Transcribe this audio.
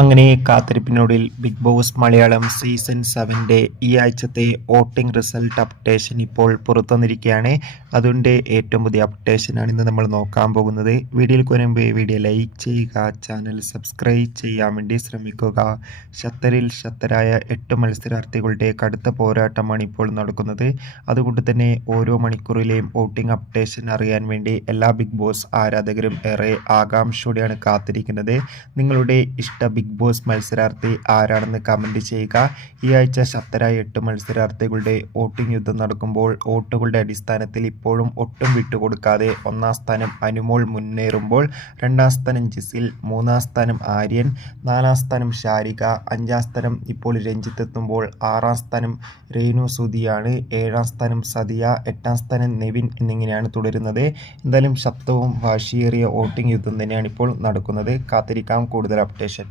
അങ്ങനെ കാത്തിരിപ്പിനൊടുവിൽ big boss Malayalam season 7 ഈ ആഴ്ചത്തെ വോട്ടിംഗ് റിസൾട്ട് അപ്ഡേഷൻ ഇപ്പോൾ പുറത്തുവന്നിരിക്കുകയാണ്. അതിൻ്റെ ഏറ്റവും പുതിയ അപ്ഡേഷനാണ് ഇന്ന് നമ്മൾ നോക്കാൻ പോകുന്നത്. വീഡിയോയിലേക്ക് വരുമ്പോൾ വീഡിയോ ലൈക്ക് ചെയ്യുക, ചാനൽ സബ്സ്ക്രൈബ് ചെയ്യാൻ വേണ്ടി ശ്രമിക്കുക. ശക്തരായ 8 മത്സരാർത്ഥികളുടെ കടുത്ത പോരാട്ടമാണ് ഇപ്പോൾ നടക്കുന്നത്. അതുകൊണ്ട് തന്നെ ഓരോ മണിക്കൂറിലെയും വോട്ടിംഗ് അപ്ഡേഷൻ അറിയാൻ വേണ്ടി എല്ലാ ബിഗ് ബോസ് ആരാധകരും ഏറെ ആകാംക്ഷയോടെയാണ് കാത്തിരിക്കുന്നത്. നിങ്ങളുടെ ഇഷ്ട ബിഗ് ബോസ് മത്സരാർത്ഥി ആരാണെന്ന് കമൻറ്റ് ചെയ്യുക. ഈ ആഴ്ച ശക്തരായ 8 മത്സരാർത്ഥികളുടെ വോട്ടിംഗ് യുദ്ധം നടക്കുമ്പോൾ വോട്ടുകളുടെ അടിസ്ഥാനത്തിൽ ഇപ്പോഴും ഒട്ടും വിട്ടുകൊടുക്കാതെ 1-ാം സ്ഥാനം അനുമോൾ മുന്നേറുമ്പോൾ 2-ാം സ്ഥാനം ജിസിൽ, 3-ാം സ്ഥാനം ആര്യൻ, 4-ാം സ്ഥാനം ശാരിക, 5-ാം സ്ഥാനം ഇപ്പോൾ രഞ്ജിത്ത് എത്തുമ്പോൾ 6-ാം സ്ഥാനം രേണു സുധിയാണ്, 7-ാം സ്ഥാനം സതിയ, 8-ാം സ്ഥാനം നെവിൻ എന്നിങ്ങനെയാണ് തുടരുന്നത്. എന്തായാലും ശക്തവും വാശിയേറിയ വോട്ടിംഗ് യുദ്ധം തന്നെയാണ് ഇപ്പോൾ നടക്കുന്നത്. കാത്തിരിക്കാം കൂടുതൽ അപ്ഡേഷൻ.